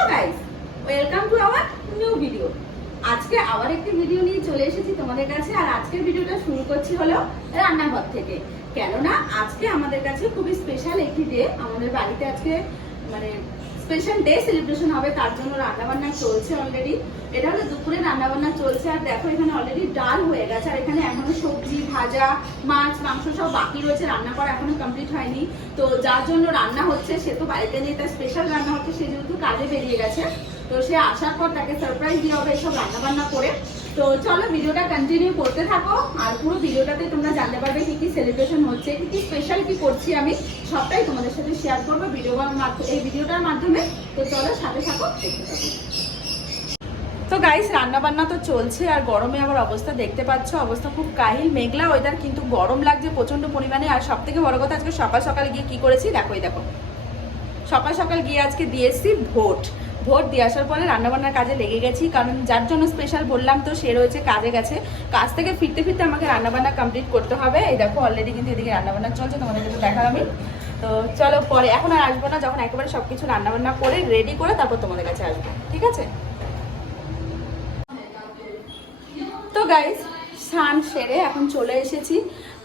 Hello guys, welcome to our new video. আজকে আবার একটি ভিডিও নিয়ে চলে এসেছি তোমাদের কাছে। আর আজকের ভিডিওটা শুরু করছি হলো রান্নাঘর থেকে, কেননা আজকে আমাদের কাছে খুবই স্পেশাল একটি ডে। আমাদের বাড়িতে আজকে মানে স্পেশাল ডে সেলিব্রেশন হবে, তার জন্য রান্নাবান্না চলছে অলরেডি। এটা হলো দুপুরে রান্নাবান্না চলছে। আর দেখো এখানে অলরেডি ডাল হয়ে গেছে, আর এখানে এখনো সবজি ভাজা মাছ মাংস সব বাকি রয়েছে, রান্না করা এখনো কমপ্লিট হয়নি। তো যার জন্য রান্না হচ্ছে, সে তো বাড়িতে নেই, তার স্পেশাল রান্না হচ্ছে, সে যেহেতু কাজে বেরিয়ে গেছে, তো সে আসার পর তাকে সারপ্রাইজ দেওয়া হবে এইসব রান্নাবান্না করে। তো চলো ভিডিওটা কন্টিনিউ করতে থাকো, আর পুরো ভিডিওটাতে তোমরা জানতে পারবে কি কি সেলিব্রেশন হচ্ছে, কি কি স্পেশাল কি করছি আমি সবটাই তোমাদের সাথে শেয়ার করবো এই ভিডিওটার মাধ্যমে। তো চলো সাথে থাকো, দেখতে থাকো। তো গাইস রান্নাবান্না তো চলছে, আর গরমে আবার অবস্থা দেখতে পাচ্ছ, অবস্থা খুব কাহিল, মেঘলা ওয়েদার, কিন্তু গরম লাগছে প্রচন্ড পরিমাণে। আর সব থেকে বড় কথা, আজকে সকাল সকাল গিয়ে কি করেছি দেখো, দেখো সকাল সকাল গিয়ে আজকে দিয়ে এসেছি ভোট দিয়ে আসার পরে রান্নাবান্নার কাজে লেগে গেছি, কারণ যার জন্য স্পেশাল বললাম, তো সে রয়েছে কাজে গেছে। কাজ থেকে ফিরতে ফিরতে আমাকে রান্নাবান্না কমপ্লিট করতে হবে। এই দেখো অলরেডি কিন্তু এদিকে রান্নাবান্না চলছে, তোমাদের কিন্তু দেখার আমি। তো চলো পরে, এখন আর আসবো না, যখন একেবারে সব কিছু রান্নাবান্না করে রেডি করে তারপর তোমাদের কাছে আসবো, ঠিক আছে? তো গাইস স্নান সেরে এখন চলে এসেছি,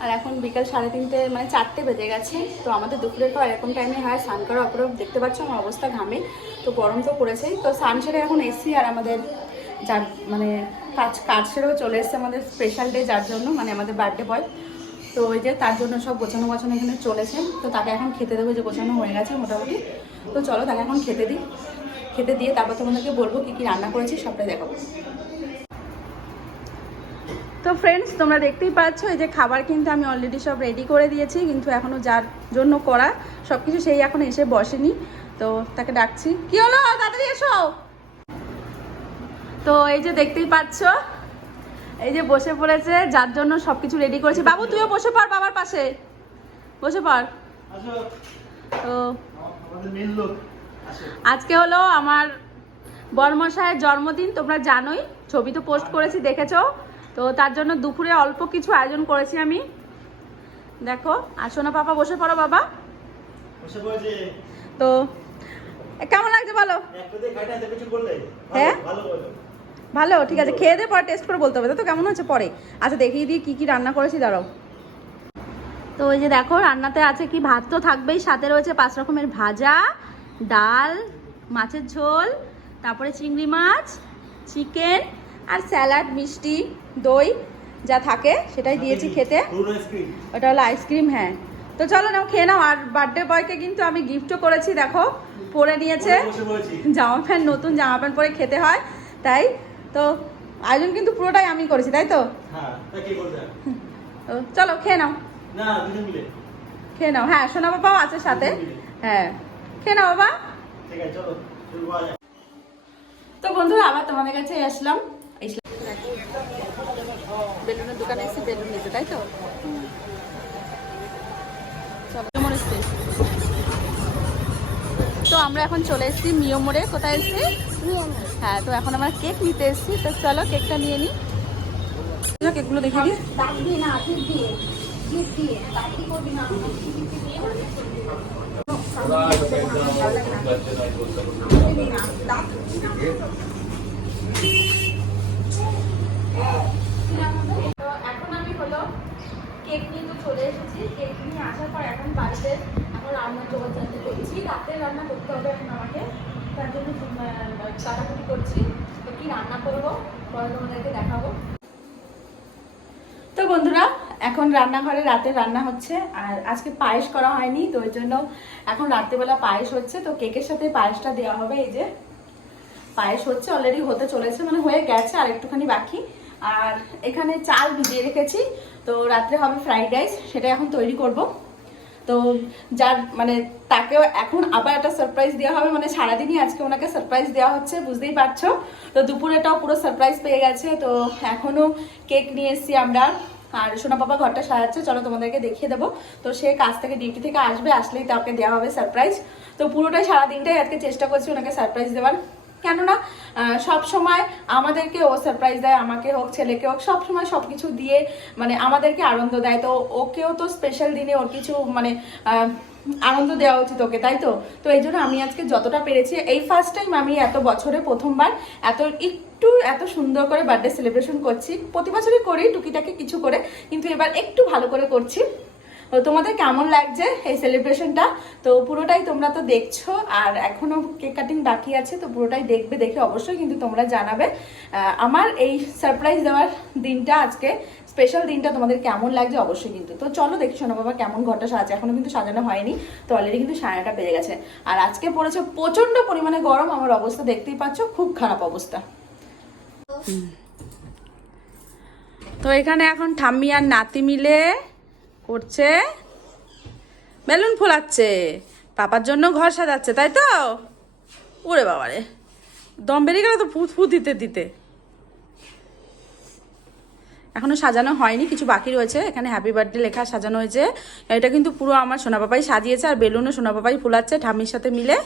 আর এখন বিকাল 3:30 মানে 4টে বেজে গেছে। তো আমাদের দুপুরের পর এরকম টাইমে হয় স্নান করা অপরূপ, দেখতে পাচ্ছ আমার অবস্থা ঘামে, তো গরম তো পড়েছেই। তো স্নান সেরে এখন এসছি, আর আমাদের যার মানে কাজ সেরেও চলে এসছে আমাদের স্পেশাল ডে, যার জন্য মানে আমাদের বার্থডে বয়। তো ওই যে তার জন্য সব গোছানো এখানে চলেছে। তো তাকে এখন খেতে দেবো, যে গোছানো হয়ে গেছে মোটামুটি। তো চলো তাকে এখন খেতে দিই, খেতে দিয়ে তারপর তোমাদেরকে বলবো কী কী রান্না করেছি সবটাই দেখাবো। তো ফ্রেন্ডস তোমরা দেখতেই পাচ্ছ, এই যে খাবার কিন্তু আমি অলরেডি সব রেডি করে দিয়েছি, কিন্তু এখনও যার জন্য করা সব কিছু সেই এখন এসে বসেনি। তো তাকে ডাকছি, কি হলো তাড়াতাড়ি এসো। তো এই যে দেখতেই পাচ্ছ, এই যে বসে পড়েছে, যার জন্য সব কিছু রেডি করেছি। বাবু তুইও বসে পড়, বাবার পাশে বসে পড়। তো আজকে হলো আমার বরমশাইয়ের জন্মদিন, তোমরা জানোই, ছবি তো পোস্ট করেছি দেখেছো। তো তার জন্য দুপুরে অল্প কিছু আয়োজন করেছি আমি, দেখো। আর সোনা পাপা বসে পড়ো, বাবা তো কেমন লাগছে বলো? হ্যাঁ ভালো, ঠিক আছে, খেয়ে দে, পরে টেস্ট করে বলতে হবে তো কেমন হচ্ছে পরে। আচ্ছা দেখিয়ে দিই কি কি রান্না করেছি, দাঁড়াও। তো ওই যে দেখো রান্নাতে আছে কি, ভাত তো থাকবেই, সাথে রয়েছে 5 রকমের ভাজা, ডাল, মাছের ঝোল, তারপরে চিংড়ি মাছ, চিকেন, আর স্যালাড, মিষ্টি, দই যা থাকে সেটাই দিয়েছি খেতে। ওটা হলো আইসক্রিম, হ্যাঁ। তো চলো নাও খেয়ে নাও। আর বার্থডে বয়কে কিন্তু আমি গিফটও করেছি, দেখো পরে নিয়েছে জামা প্যান্ট, নতুন জামা প্যান্ট পরে খেতে হয় তাই। তো আয়োজন কিন্তু পুরোটাই আমি করেছি, তাই তো? চলো খেয়ে নাও, খেয়ে নাও। হ্যাঁ সোনা বাবাও আছে সাথে, হ্যাঁ খেয়ে নাও বাবা। তো বন্ধুরা আবার তোমাদের কাছে আসলাম, বেলুনের দোকানে এসে বেলুন নিতে, তাই তো? তো আমরা এখন চলে এসেছি মিও মোড়ে। কোথায় এসেছি? হ্যাঁ, তো এখন আমরা কেক নিতে এসেছি। তো চলো কেকটা নিয়ে নিই, কেকগুলো দেখে দিই। তো এখন আমি হলো কেক নিয়ে তো চলে এসেছি, কেক নিয়ে আসার পর এখন বাড়িতে এখন রান্নার জোগাড় করছি, রাতে রান্না করতে হবে এখন আমাকে, তার জন্য কাটাকুটি করছি। তো কি রান্না করবো পরে তোমাদেরকে দেখাবো। তো বন্ধুরা এখন রান্নাঘরে রাতে রান্না হচ্ছে, আর আজকে পায়েস করা হয়নি, তো ওই জন্য এখন রাত্রিবেলা পায়েস হচ্ছে। তো কেকের সাথে পায়েসটা দেওয়া হবে, এই যে পায়েস হচ্ছে, অলরেডি হতে চলেছে, মানে হয়ে গেছে, আর একটুখানি বাকি। আর এখানে চাল ভিজিয়ে রেখেছি, তো রাত্রে হবে ফ্রাইড রাইস, সেটা এখন তৈরি করব। তো যার মানে তাকেও এখন আবার একটা সারপ্রাইজ দেওয়া হবে, মানে সারাদিনই আজকে ওনাকে সারপ্রাইজ দেওয়া হচ্ছে, বুঝতেই পারছো। তো দুপুরেটাও পুরো সারপ্রাইজ পেয়ে গেছে। তো এখনো কেক নিয়ে এসেছি আমরা, আর সোনা বাবা ঘরটা সাজাচ্ছে, চলো তোমাদেরকে দেখিয়ে দেবো। তো সে কাজ থেকে ডিউটি থেকে আসবে, আসলেই তাকে দেওয়া হবে সারপ্রাইজ। তো পুরোটাই সারাদিনটাই আজকে চেষ্টা করছি ওনাকে সারপ্রাইজ দেওয়ার, কেননা সব সময় আমাদেরকে ও সারপ্রাইজ দেয়, আমাকে হোক ছেলেকে হোক, সব সময় সবকিছু দিয়ে মানে আমাদেরকে আনন্দ দেয়। তো ওকেও তো স্পেশাল দিনে ওর কিছু মানে আনন্দ দেওয়া উচিত ওকে, তাই তো? তো এই জন্য আমি আজকে যতটা পেরেছি, এই ফার্স্ট টাইম আমি এত বছরে প্রথমবার এত সুন্দর করে বার্থডে সেলিব্রেশন করছি। প্রতি বছরই করি টুকিটাকি কিছু করে, কিন্তু এবার একটু ভালো করে করছি। তো তোমাদের কেমন লাগছে এই সেলিব্রেশনটা? তো পুরোটাই তোমরা তো দেখছো, আর এখনো কেক কাটিং বাকি আছে, তো পুরোটাই দেখবে, দেখে অবশ্যই কিন্তু তোমরা জানাবে আমার এই সারপ্রাইজ দেওয়ার দিনটা, আজকে স্পেশাল দিনটা তোমাদের কেমন লাগছে অবশ্যই কিন্তু। তো চলো দেখি শোনো বাবা কেমন ঘরটা সাজাচ্ছে। এখনো কিন্তু সাজানো হয়নি, তো অলরেডি কিন্তু 9:30 বেজে গেছে। আর আজকে পড়েছে প্রচন্ড পরিমাণে গরম, আমার অবস্থা দেখতেই পাচ্ছ, খুব খারাপ অবস্থা। তো এখানে এখন ঠাম্মি আর নাতি মিলে করছে, বেলুন ফোলাচ্ছে, পাপার জন্য ঘর সাজাচ্ছে, তাই তো? ওরে বাবারে, দম বেরিয়ে গেল তো ফু দিতে দিতে। এখনো সাজানো হয়নি, কিছু বাকি রয়েছে। এখানে হ্যাপি বার্থডে লেখা সাজানো হয়েছে। এটা কিন্তু পুরো আমার সোনা বাবাই সাজিয়েছে, আর বেলুনও সোনা বাবাই ফোলাচ্ছে ঠাম্মির সাথে মিলে।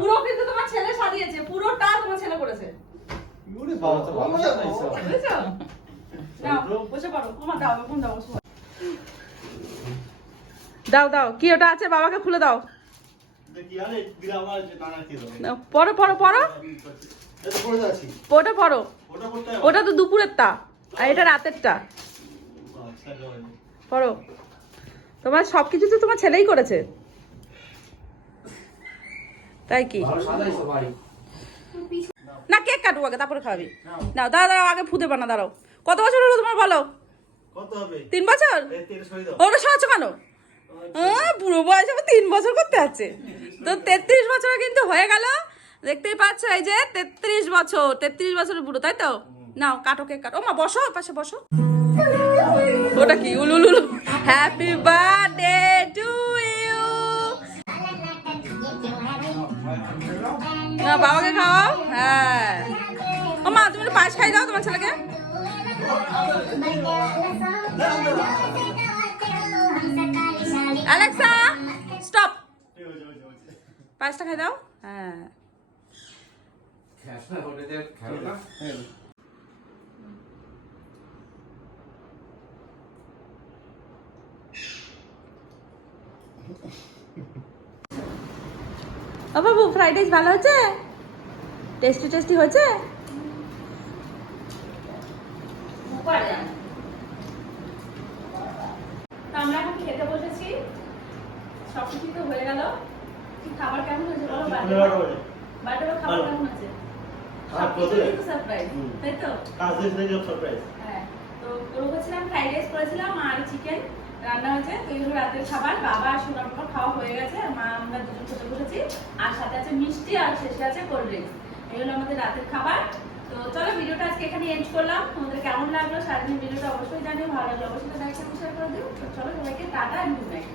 পুরো কিন্তু তোমার ছেলে সাজিয়েছে, পুরোটা তোমার ছেলে করেছে। দাও দাও, কি ওটা আছে বাবাকে খুলে দাও। পড়ো পড়ো পড়ো, ওটা পড়ো। ওটা তো দুপুরেরটা, আর এটা রাতেরটা। পড়ো। তোমার সবকিছু তো তোমার ছেলেই করেছে, তাই কি? না, কেক কাটবো আগে, তারপরে খাবি। দাও দাঁড়াও দাঁড়াও, আগে ফুদে বানা। দাঁড়াও, কত বছর হলো তোমার বলো? 3 বছর? ওটা সাহায্য কেন? বুড়ো বয়সে 3 বছর করতে আছে তো 33 বছর কিন্তু হয়ে গেল, দেখতেই পাচ্ছ। এই যে 33 বছর, 33 বছরের বুড়ো, তাই তো? নাও কাটো, কেক কাটো। ও মা বসো, পাশে বসো। ওটা কি? উলুলুলু। Happy birthday to you. বাবাকে খাওয়াও। হ্যাঁ, ও মা তুমি পায়েস খাই দাও তোমার ছেলেকে। অ্যালেক্সা স্টপ, পায়েসটা খাই দাও। হ্যাঁ, ও বাবু ফ্রাইড রাইস ভালো হয়েছে? টেস্টি টেস্টি হয়েছে? আমরা এখন খেতে বসেছি, সবকিছু তো হয়ে গেল। খাবার কেমন হয়েছে বলো? বার্থডে খাবার কেমন হয়েছে? সারপ্রাইজ, তাই তো? হ্যাঁ, তো করেছিলাম ফ্রাইড রাইস করেছিলাম, আর চিকেন রান্না হয়েছে। তো এইগুলো রাতের খাবার। বাবা আর সোনার বাবা খাওয়া হয়ে গেছে, মা আমরা দুজন খেতে বসেছি। আর সাথে আছে মিষ্টি, আর শেষে আছে কোল্ড ড্রিঙ্কস। এগুলো আমাদের রাতের খাবার। তো চলো ভিডিওটা আজকে এখানে এন্ড করলাম। তোমাদের কেমন লাগলো সারাদিন ভিডিওটা অবশ্যই জানিও, ভালো লাগলো অবশ্যই লাইক শেয়ার করে দিও। তো চলো সবাইকে টাটা এন্ড গুড নাইট।